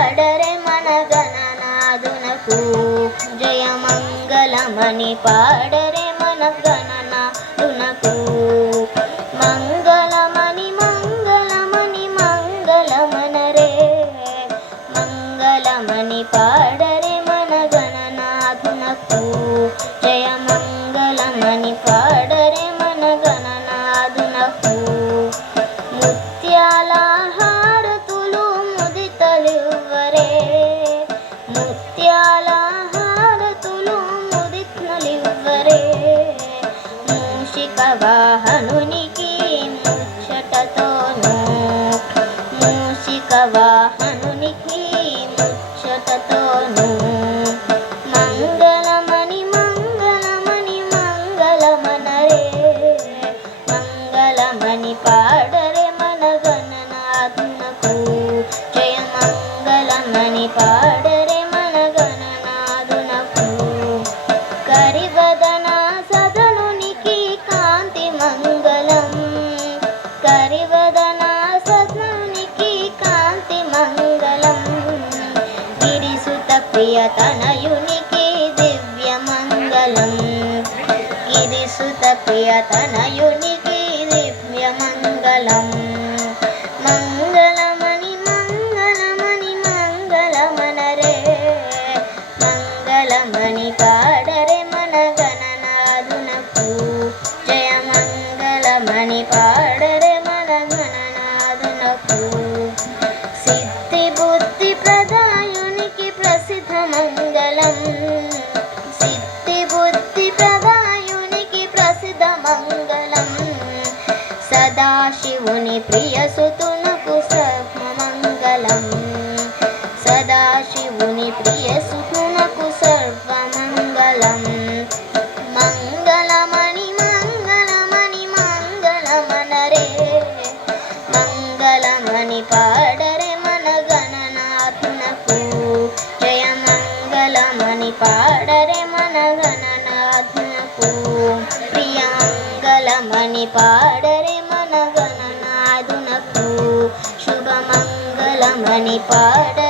పాడరే మన గణనాథునకు జయమంగళమని పాడరే మన గణనాథునకు మంగళమని మంగళమని మంగళమనరే మంగళమని పాడరే మన గణనాథునకు జయమంగళమని పాడరే మన గణనాథునకు ముత్యాల హారతులు ముదితలివ్వరే ముత్యాల హారతులు ముదితలివ్వరే మూషిక వాహనునికి ముచ్చటతోను మూషిక వాహనునికి ముచ్చటతోను మంగళమని మంగళమని మంగళమనరే మంగళమని పాడరే మన గణనాథునకు జయమంగళమని పాడరే మన గణనాథునకు కరివదన సదనునికి కాంతి మంగళం కరివదన సదనునికి కాంతి మంగళం గిరిసుత ప్రియతనయునికి దివ్య మంగళం గిరిసుత ప్రియతనయునికి దివ్య మంగళం మంగళమని మంగళమని మంగళమనరే మంగళమని పాడరే మన గణనాథునకు జయమంగళమని పాడరే మన గణనాథునకు సిద్ధి బుద్ధి ప్రదాయునికి ప్రసిద్ధ మంగళం సిద్ధి బుద్ధి ప్రదాయునికి ప్రసిద్ధ మంగళం సదాశివుని ప్రియసుతునకు సర్వమంగళం సదాశివుని ప్రియసుతునకు సర్వమంగళం మంగళమని మంగళమని మంగళమనరే మంగళమని పాడరే మన గణనాథునకు జయమంగళమని పాడరే మన గణనాథునకు ప్రియాంగళమని పాడరే మన గణనాథునకు శుభమంగళమని పాడరే